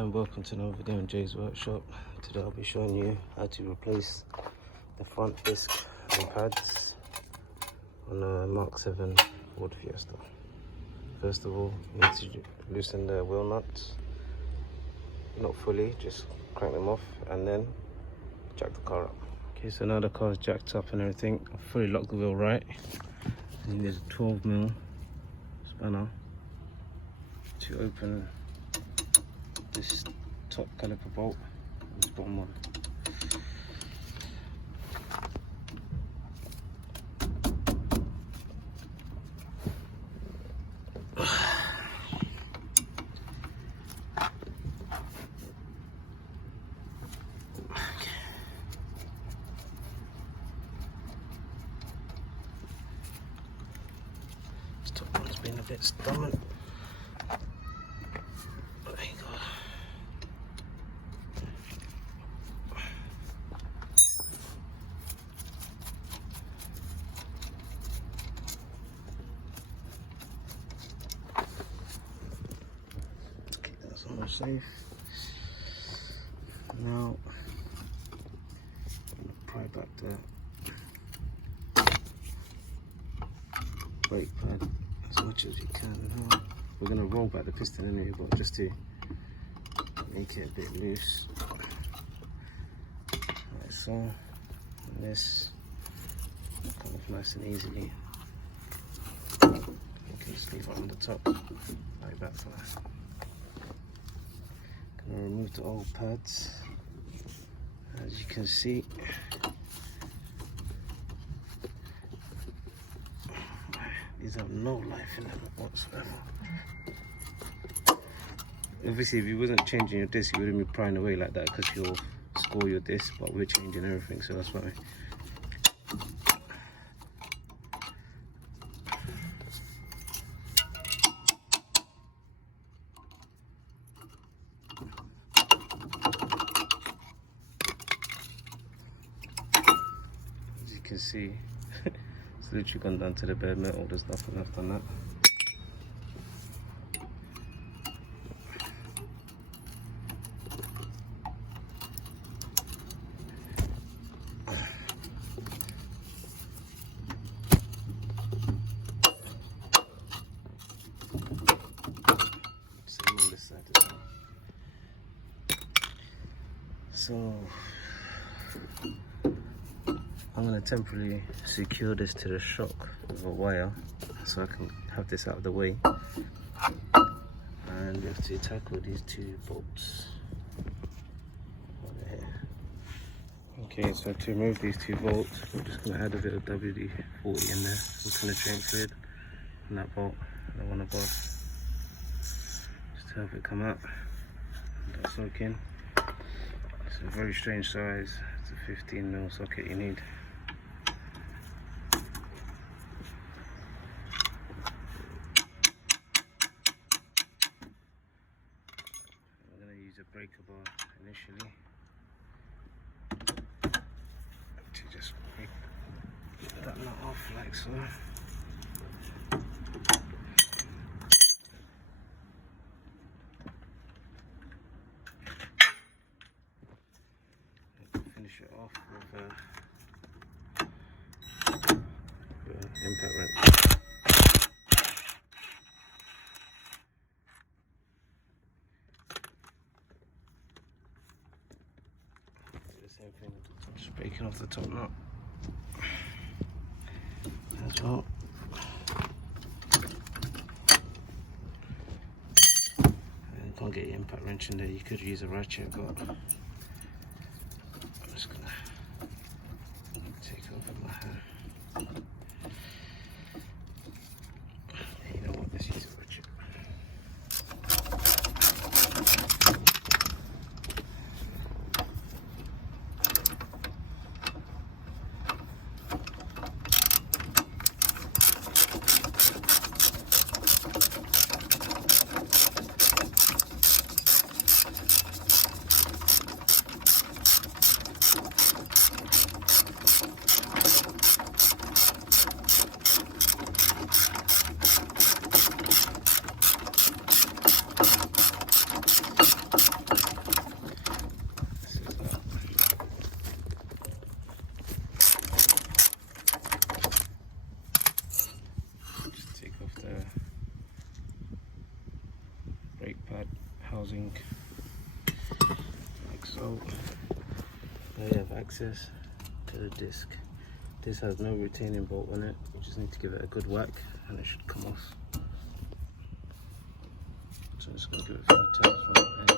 And welcome to another video on Jay's Workshop. Today I'll be showing you how to replace the front disc and pads on a MK7 Ford Fiesta. First of all, you need to loosen the wheel nuts, not fully, just crank them off and then jack the car up. Okay, so now the car's jacked up and everything, I've fully locked the wheel right. You need a 12mm spanner to open this top caliper bolt and this bottom one. This top one's been a bit stubborn. Safe. Now pry back the brake pad as much as you can. Now we're going to roll back the piston anyway, but just to make it a bit loose, like so. And this kind of nice and easily. You can just leave it on the top like that for that. Gonna remove the old pads. As you can see, these have no life in them whatsoever. Obviously, if you wasn't changing your disc, you wouldn't be prying away like that because you'll score your disc, but we're changing everything, so that's why. You can see it's literally gone down to the bare metal. There's nothing left on that. Same on this side as well. So I'm going to temporarily secure this to the shock with a wire so I can have this out of the way, and we have to tackle these two bolts over here. Okay, so to remove these two bolts, we're just going to add a bit of WD-40 in there, some penetrating fluid in that bolt and the one above, just to help it come out and that soak in. It's a very strange size, it's a 15mm socket you need. A breaker bar initially to just break that nut off like so. Finish it off with impact wrench. Same thing, just breaking off the top nut as well. And you can't get your impact wrench in there, you could use a ratchet, but I'm just gonna take it off with my hand. You know what, let's use a ratchet. everything like so. Now you have access to the disc. This has no retaining bolt on it. You just need to give it a good whack and it should come off. So I'm just going to give it a few taps from the end.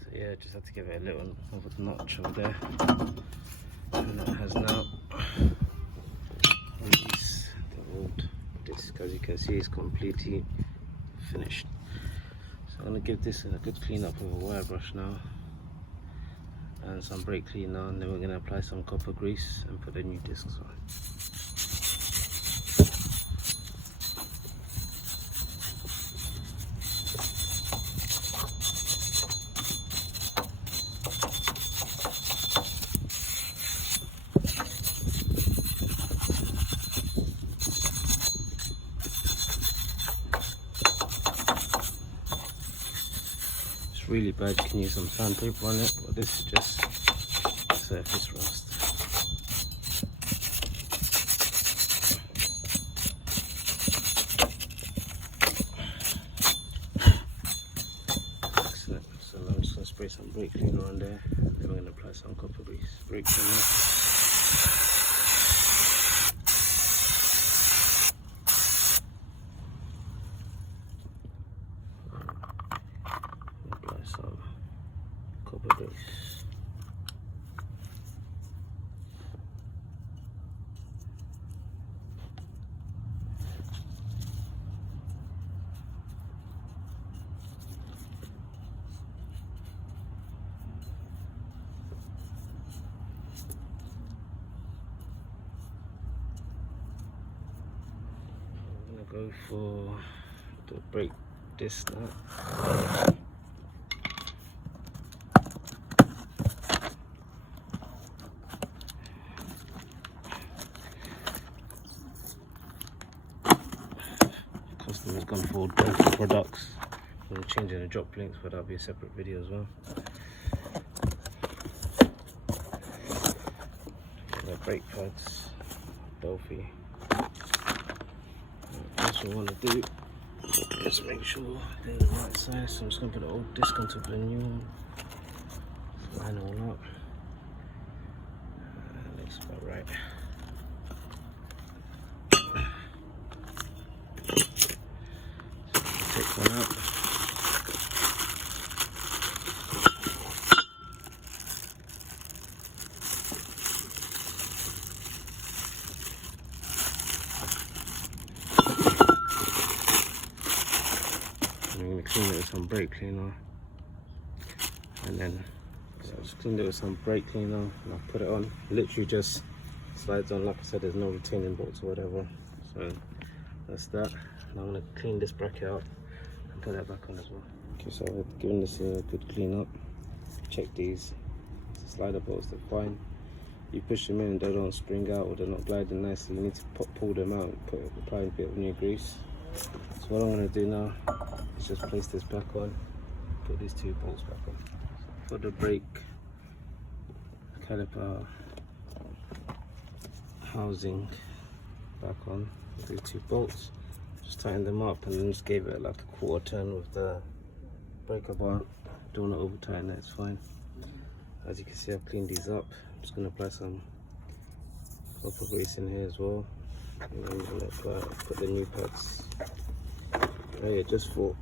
So yeah, just had to give it a little notch over there. And that has now released the old disc. As you can see, it's completely finished. So I'm going to give this a good clean up with a wire brush now and some brake cleaner, and then we're going to apply some copper grease and put the new discs on. Really bad, you can use some sandpaper on it, but this is just surface rust. Excellent. So now I'm just going to spray some brake cleaner on there, then we're going to apply some copper grease. Brake cleaner. Some copper grease. I'm gonna go for the brake disc now. Customer's gone for both products. We're changing the drop links, but that'll be a separate video as well. The brake pads, Dolphy. What we want to do is just make sure they're the right size. So I'm just going to put the old disc on top of the new one. Line it all up. Looks about right. Take one out. I'm going to clean it with some brake cleaner, and then so I just cleaned it with some brake cleaner and I'll put it on. Literally just slides on. Like I said, there's no retaining bolts or whatever, so that's that. Now I'm going to clean this bracket out and put that back on as well. Okay, so I've given this a good clean up. Check these. The slider bolts, they're fine. You push them in and they don't spring out or they're not gliding nicely. You need to pull them out and apply a bit of new grease. So what I'm going to do now is just place this back on, put these two bolts back on. Put the brake caliper housing back on with the two bolts. Just tighten them up and then just gave it like a quarter turn with the breaker bar. Don't want to over tighten it, it's fine. As you can see, I've cleaned these up. I'm just going to apply some copper grease in here as well. And then I'm going to put the new pads. Oh yeah, just for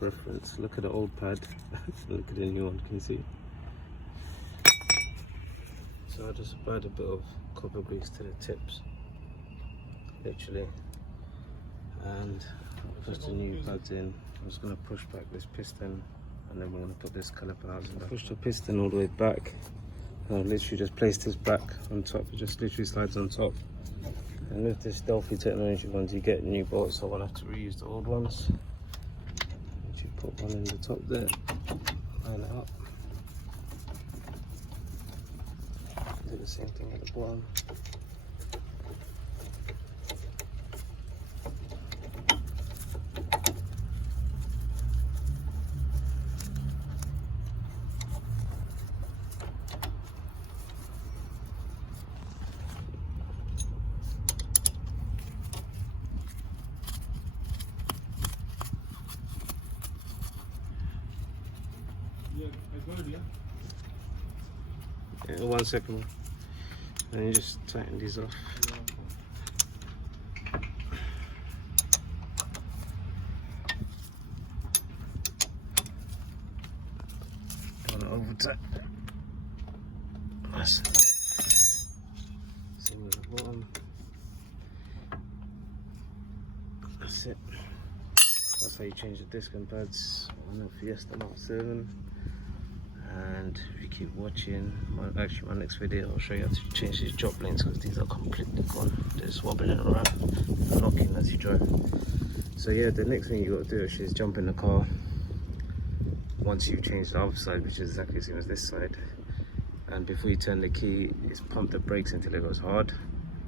reference, look at the old pad, look at the new one, can you see? So I just applied a bit of copper grease to the tips, literally, and push the new pads in. I'm just going to push back this piston and then we're going to put this caliper housing back. Push the piston all the way back and I've literally just placed this back on top. It just literally slides on top. And with this Dolphy technology ones, you get new bolts, so I won't have to reuse the old ones. You put one in the top there, line it up. Do the same thing at the bottom. Yeah, 1 second. And you just tighten these off. Don't over tight. That's it. Same with the bottom. That's it. That's how you change the disc and pads on the Fiesta MK7. And if you keep watching, my next video I'll show you how to change these drop links, because these are completely gone. They're just wobbling around and knocking as you drive. So yeah, the next thing you got to do actually is jump in the car once you've changed the other side, which is exactly the same as this side. And before you turn the key, is pump the brakes until it goes hard.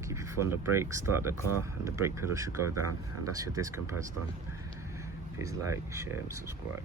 Keep your foot on the brake, start the car, and the brake pedal should go down. And that's your disc and pads done. Please like, share and subscribe.